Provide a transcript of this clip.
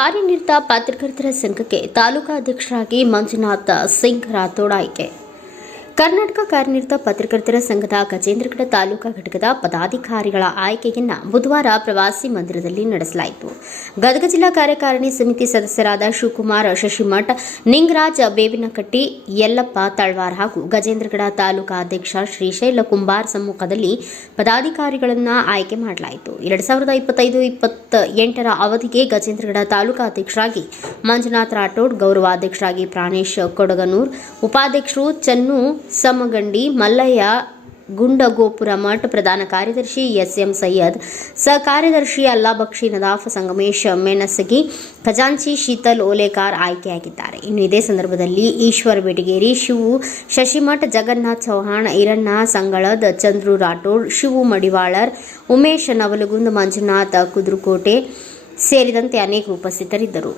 ಕಾರ್ಯನಿರತ ಪತ್ರಕರ್ತರ ಸಂಘಕ್ಕೆ ತಾಲೂಕಾ ಅಧ್ಯಕ್ಷರಾಗಿ ಮಂಜುನಾಥ ಸಿಂಗ್ ರಾಥೋಡ್ ಆಯ್ಕೆ. ಕರ್ನಾಟಕ ಕಾರ್ಯನಿರತ ಪತ್ರಕರ್ತರ ಸಂಘದ ಗಜೇಂದ್ರಗಡ ತಾಲೂಕಾ ಘಟಕದ ಪದಾಧಿಕಾರಿಗಳ ಆಯ್ಕೆಯನ್ನ ಬುಧವಾರ ಪ್ರವಾಸಿ ಮಂದಿರದಲ್ಲಿ ನಡೆಸಲಾಯಿತು. ಗದಗ ಜಿಲ್ಲಾ ಕಾರ್ಯಕಾರಿಣಿ ಸಮಿತಿ ಸದಸ್ಯರಾದ ಶಿವಕುಮಾರ್, ಶಶಿಮಠ್, ನಿಂಗರಾಜ್, ಬೇವಿನಕಟ್ಟಿ, ಯಲ್ಲಪ್ಪ ತಳ್ವಾರ್ ಹಾಗೂ ಗಜೇಂದ್ರಗಡ ತಾಲೂಕಾ ಅಧ್ಯಕ್ಷ ಶ್ರೀಶೈಲ ಕುಂಬಾರ್ ಸಮ್ಮುಖದಲ್ಲಿ ಪದಾಧಿಕಾರಿಗಳನ್ನ ಆಯ್ಕೆ ಮಾಡಲಾಯಿತು. ಎರಡ್ ಸಾವಿರದ ಇಪ್ಪತ್ತೈದು ಇಪ್ಪತ್ತ ಎಂಟರ ಅವಧಿಗೆ ಗಜೇಂದ್ರಗಡ ತಾಲೂಕಾ ಅಧ್ಯಕ್ಷರಾಗಿ ಮಂಜುನಾಥ್ ರಾಠೋಡ್, ಗೌರವಾಧ್ಯಕ್ಷರಾಗಿ ಪ್ರಾಣೇಶ್ ಕೊಡಗನೂರ್, ಉಪಾಧ್ಯಕ್ಷರು ಚನ್ನು ಸಮಗಂಡಿ, ಮಲ್ಲಯ್ಯ, ಗುಂಡಗೋಪುರ ಮಠ ಪ್ರಧಾನ ಕಾರ್ಯದರ್ಶಿ ಎಸ್ ಎಂ ಸೈಯದ್ ಸಹ ಕಾರ್ಯದರ್ಶಿ ಅಲ್ಲಾಬಕ್ಷಿ ನದಾಫ್ ಸಂಗಮೇಶ್ ಮೆಣಸಗಿ, ಖಜಾಂಚಿ ಶೀತಲ್ ಓಲೇಕಾರ್ ಆಯ್ಕೆಯಾಗಿದ್ದಾರೆ. ಇನ್ನು ಇದೇ ಸಂದರ್ಭದಲ್ಲಿ ಈಶ್ವರ್ ಬೆಟಗೇರಿ, ಶಿವು ಶಶಿಮಠ್, ಜಗನ್ನಾಥ್ ಚೌಹಾಣ್, ಈರಣ್ಣ ಸಂಗಳದ್ ಚಂದ್ರು ರಾಠೋಡ್, ಶಿವು ಮಡಿವಾಳರ್, ಉಮೇಶ್ ನವಲಗುಂದ್ ಮಂಜುನಾಥ್ ಕುದುರುಕೋಟೆ ಸೇರಿದಂತೆ ಅನೇಕ ಉಪಸ್ಥಿತರಿದ್ದರು.